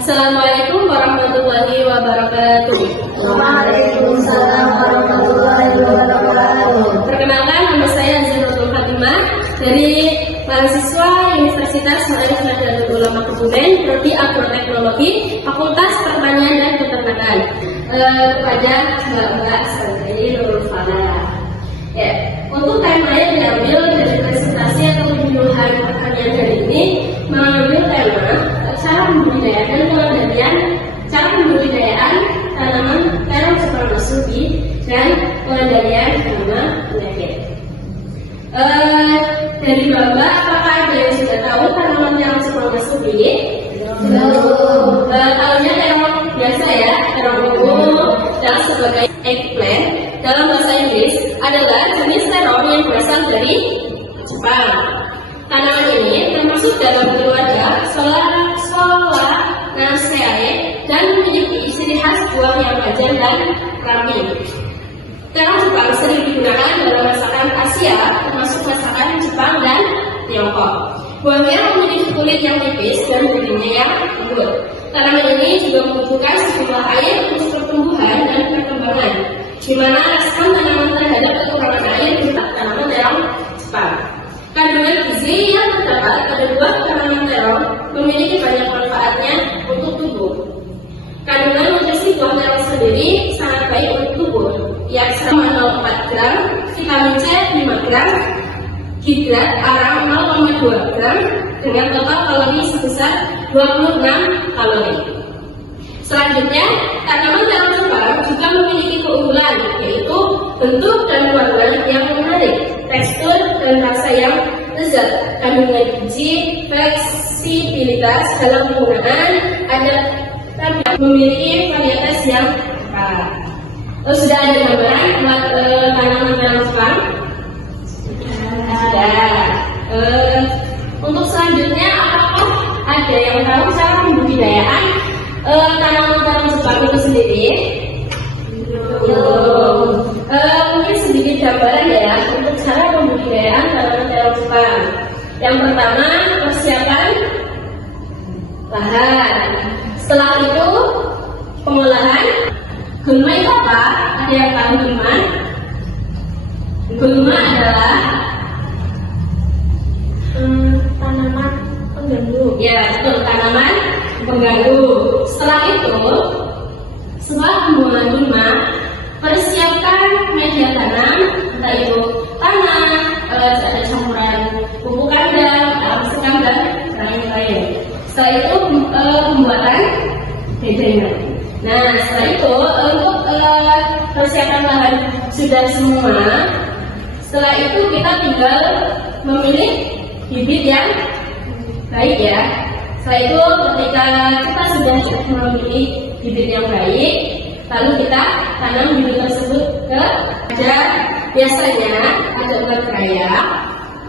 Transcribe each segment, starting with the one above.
Assalamualaikum warahmatullahi wabarakatuh. Waalaikumsalam warahmatullahi wabarakatuh. Perkenalkan, nama saya Zainuddin Fatimah dari mahasiswa Universitas Maulana Nahdlatul Ulama Kebumen, Prodi Agroteknologi, Fakultas Pertanian dan Peternakan. Kepada Mbak Santri Nurul Falah. Ya, untuk tema yang diambil dari presentasi atau penyuluhan pertanian hari ini mengambil tema cara pembudidayaan tanaman terong Supermasubi dan pengendalian hama penyakit. Dari Bapak, apakah ada yang sudah tahu tanaman terong Supermasubi? Tahunya terong biasa ya, terong ungu dan sebagai eggplant dalam bahasa Inggris adalah jenis terong yang berasal dari Jepang. Tanaman ini termasuk dalam keluarga Solanaceae dan memiliki ciri khas buah yang tajam dan rapi. Terong Jepang sering digunakan dalam masakan Asia, termasuk masakan Jepang dan Tiongkok. Buahnya memiliki kulit yang tipis dan dagingnya yang lembut. Tanaman ini juga membutuhkan sejumlah air untuk pertumbuhan dan perkembangan, di mana respon tanaman terhadap kekurangan air untuk tanaman terong Jepang. Kandungan gizi yang terdapat pada buah tanaman terong memiliki banyak manfaatnya untuk tubuh. Kandungan nutrisi buah terong sendiri sangat baik untuk tubuh, yakni 0,4 gram, vitamin C 5 gram, hidrat arang 0,2 gram, dengan total kalori sebesar 26 kalori. Selanjutnya, tanaman terong Jepang juga memiliki keunggulan, yaitu bentuk dan warna yang menarik, tekstur dan rasa yang lezat, kandungan gizi, fleksibilitas dalam penggunaan, ada memiliki varietas yang tepat. Sudah ada gambaran tanaman terong Jepang? Sudah. Untuk selanjutnya, apakah ada yang tahu cara pembudidayaan tanaman terong Jepang itu sendiri? Mungkin sedikit gambaran ya untuk cara pembudidayaan tanaman terong Jepang. Yang pertama, persiapan lahan. Setelah itu, pengolahan. Gulma itu apa? Ada yang tahu gulma? Gulma adalah Tanaman pengganggu. ya, betul, tanaman pengganggu. Setelah itu, setelah pembuangan gulma, persiapkan media tanam, entah itu tanah, ada campuran pupuk kandang, sekam dan lain-lain. Setelah itu pembuatan bedengan. Nah, setelah itu untuk persiapan lahan sudah semua. Setelah itu kita tinggal memilih bibit yang baik ya. Setelah itu ketika kita sudah memilih bibit yang baik, lalu kita tanam bibit tersebut ke biasanya ada ulat raya,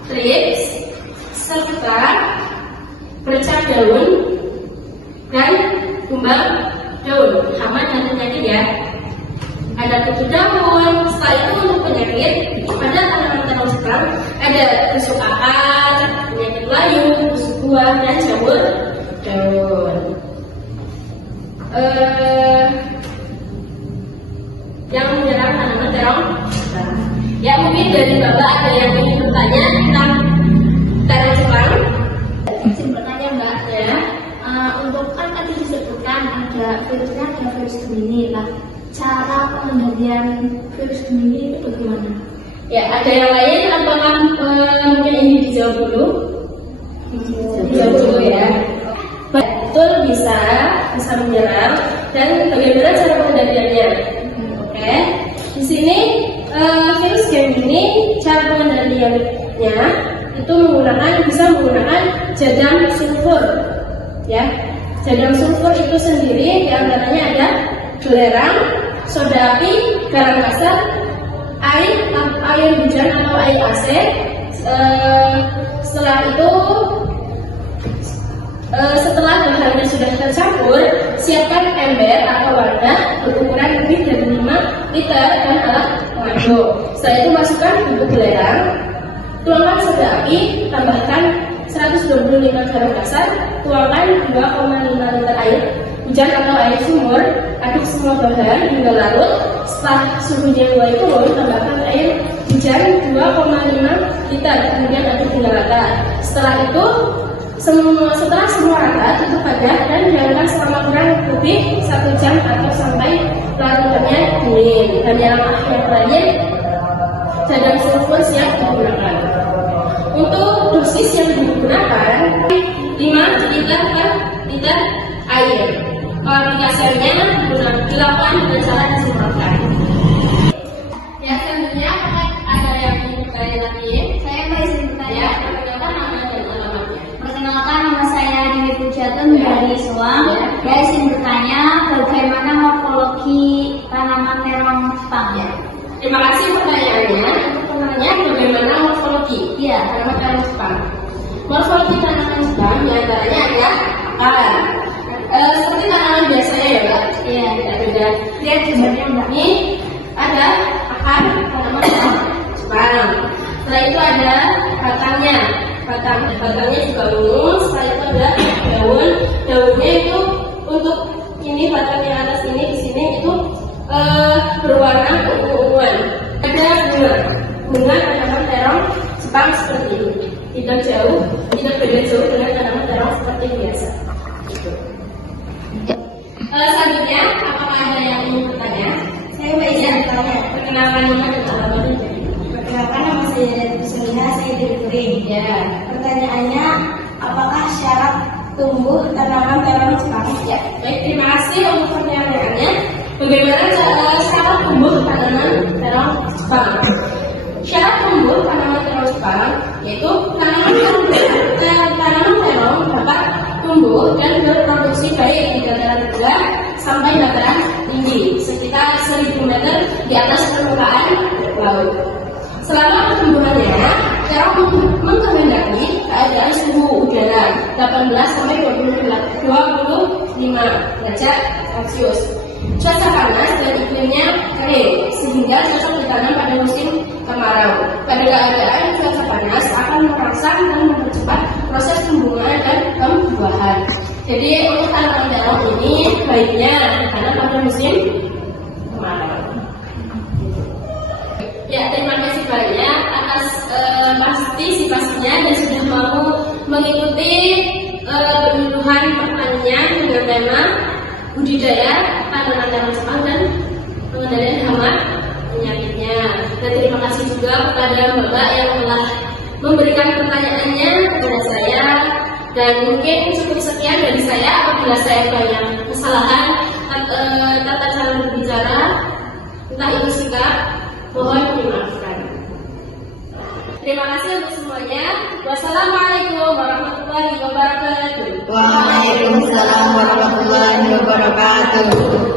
trips, serta percak daun dan kumbang daun, hama dan penyakit ya. Ada kutu daun. Setelah itu untuk penyakit pada tanaman terong Jepang ada busuk akar, penyakit layu, busuk buah dan jamur daun. Yang menyerang tanaman terong Jepang. Ya, mungkin dari Bapak ada yang ingin bertanya tentang terong Jepang. Izin bertanya Mbak, Ya. untuk kan tadi disebutkan ada virusnya, ada virus Gemini lah. Cara pengendalian virus Gemini itu bagaimana? Ya, ada yang lain atau mungkin ini dijawab dulu? Dijawab dulu ya. Betul, bisa menyerang. Dan bagaimana cara pengendaliannya? Oke. Di sini virus Gemini cara pengendaliannya itu bisa menggunakan jadam sulfur. Ya, jadam sulfur itu sendiri diantaranya ada belerang, soda api, garam kasar, air hujan atau air AC. Setelah itu, setelah bahannya sudah tercampur, siapkan ember atau wadah berukuran lebih dari 5 liter dan alat pengaduk. Setelah itu masukkan bubuk belerang, tuangkan soda api, tambahkan 125 garam kasar, tuangkan 2,5 liter air hujan atau air sumur, aduk semua bahan hingga larut. Setelah suhunya mulai turun, tambahkan air hujan 2,5 liter, kemudian aduk hingga rata. Setelah itu, setelah semua rata, tutup wadah dan diamkan selama kurang lebih 1 jam atau sampai larutannya dingin. Dan yang terakhir, dadar sirup pun siap digunakan. Untuk dosis yang digunakan 5 liter per liter air. Aplikasinya dilakukan dengan cara disemprotkan. Ya, selanjutnya ada yang ingin bertanya lagi. Saya mau izin bertanya. Ya, perkenalkan nama dan alamatnya. Perkenalkan, nama saya Dewi Pujatun dari Soang. Saya izin bertanya bagaimana morfologi tanaman terong Jepang ya. Terima kasih pertanyaannya. Pertanyaannya bagaimana morfologi? Iya. Tanaman terong Jepang. Morfologi tanaman Jepang diantaranya adalah akar. Seperti tanaman biasanya ya, Mbak. Iya. Tidak beda. Lihat gambarnya Mbak. Ini ada akar tanaman Jepang. Setelah itu ada batangnya. Batangnya juga ungu. Setelah itu ada daun. Daunnya itu untuk ini batang yang atas ini di sini itu berwarna ungu-unguan. Ada bunga tanaman terong Jepang seperti ini. Tidak beda jauh dengan tanaman terong seperti biasa. Selanjutnya, apakah ada yang ingin bertanya? Saya mau izin bertanya. Perkenalkan nama dan alamatnya. Perkenalkan, nama saya Dede Kusumina, saya dari Kuring. Ya. Pertanyaannya, apakah syarat tumbuh tanaman terong Jepang? Ya, baik, terima kasih untuk pertanyaannya. Bagaimana syarat tumbuh tanaman terong Jepang? Syarat tumbuh tanaman terong Jepang yaitu tanaman terong dapat tumbuh dan berproduksi baik di dataran rendah sampai dataran tinggi sekitar 1000 meter di atas permukaan laut. Selama pertumbuhannya, terong mengkehendaki keadaan suhu udara 18 sampai 25 derajat Celcius. Cuaca panas dan iklimnya kering sehingga cocok ditanam pada musim kemarau. Pada keadaan cuaca panas akan merangsang dan mempercepat proses pembungaan dan pembuahan. Jadi untuk tanaman terong ini baiknya ditanam pada musim kemarau. Ya, terima kasih banyak atas partisipasinya dan sudah mau mengikuti penyuluhan pertanian dengan tema budidaya tanaman terong Jepang dan pengendalian hama penyakitnya. Dan terima kasih juga kepada Bapak yang telah memberikan pertanyaannya kepada saya. Dan mungkin cukup sekian dari saya. Apabila saya banyak kesalahan tata cara berbicara, entah itu sikap, mohon dimaafkan. Terima kasih untuk semuanya. Wassalamualaikum warahmatullahi wabarakatuh. Waalaikumsalam warahmatullahi wabarakatuh.